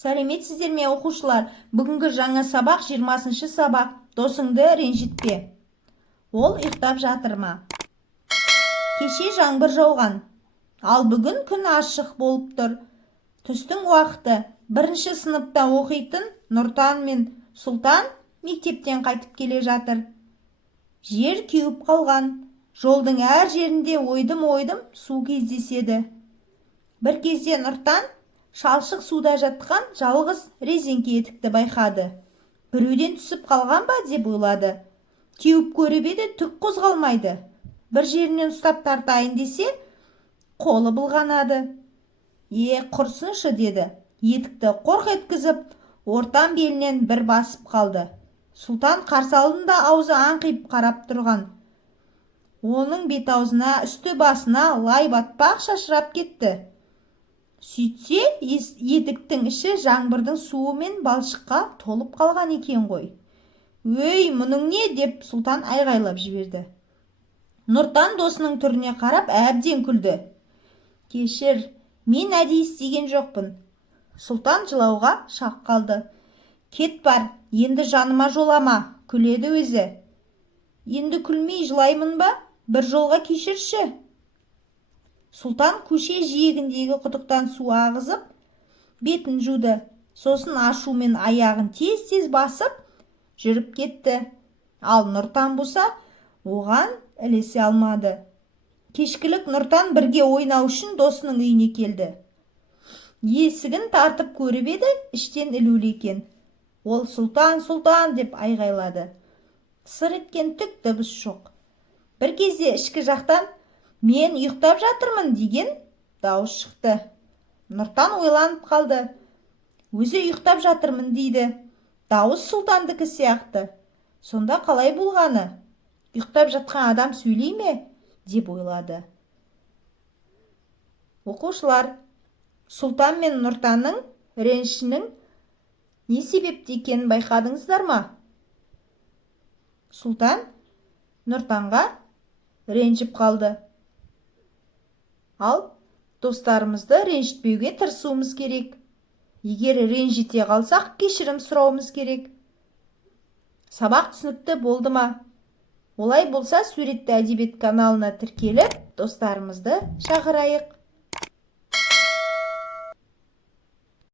Сәлеметсіздер ме оқушылар? Бүгінгі жаңа сабақ 20-шы сабақ. Досыңды ренжітпе. Ол ұйықтап жатыр ма? Кеше жаңбыр жауған. Ал бүгін күн ашық болып тұр. Түстің уақыты. Бірінші сыныпта оқитын Нұртан мен Сұлтан мектептен қайтып келе жатыр. Жер кеуіп қалған. Жолдың әр жерінде ойдым-ойдым су кездеседі. Бір кезде Нұртан шалшық суда жатқан жалғыз резеңке етікті байқады. Біреуден түсіп қалған ба деп ойлады. Теуіп көріп еді, түк қозғалмайды. Бір жерінен ұстап тартайын десе, қолы былғанады. Құрсыншы деді. Етікті қорқ еткізіп, ортан белінен бір басып қалды. Сұлтан қарсы алдында аузы аңқиып қарап тұрған. Оның бет-аузына, үсті басына лай батпақ шашырап кетті. Сөйтсе, етіктің іші жаңбырдың суы мен балшыққа толып қалған екен ғой. «Өй, мұның не?» деп Сұлтан айғайлап жіберді. Нұртан досының түріне қарап әбден күлді. «Кешір, мен әдейі істеген жоқпын». Сұлтан жылауға шақ қалды. «Кет бар, енді жаныма жолама», күледі өзі. «Енді күлмей жылаймын ба? Бір жолға кешірші». Сұлтан көше жиегіндегі құдықтан су ағызып, бетін жуды. Сосын ашумен аяғын тез-тез басып, жүріп кетті. Ал Нұртан болса, оған ілесе алмады. Кешкілік Нұртан бірге ойнау үшін досының үйіне келді. Есігін тартып көріп еді, іштен ілулі екен. Ол «Сұлтан, Сұлтан» деп айғайлады. Сыр еткен түк дыбыс жоқ. Бір кезде ішкі жақтан «Мен ұйықтап жатырмын» деген дауыс шықты. Нұртан ойланып қалды. Өзі ұйықтап жатырмын дейді. Дауыс Сұлтандікі сияқты. Сонда қалай болғаны? Ұйықтап жатқан адам сөйлей ме? деп ойлады. Оқушылар, Сұлтан мен Нұртанның ренішінің не себепті екенін байқадыңыздар ма? Сұлтан Нұртанға ренжіп қалды. Ал достарымызды ренжітпеуге тырысуымыз керек. Егер ренжіте қалсақ, кешірім сұрауымыз керек. Сабақ түсінікті болды ма? Олай болса, Суретті әдебиет каналына тіркеліп, достарымызды шақырайық.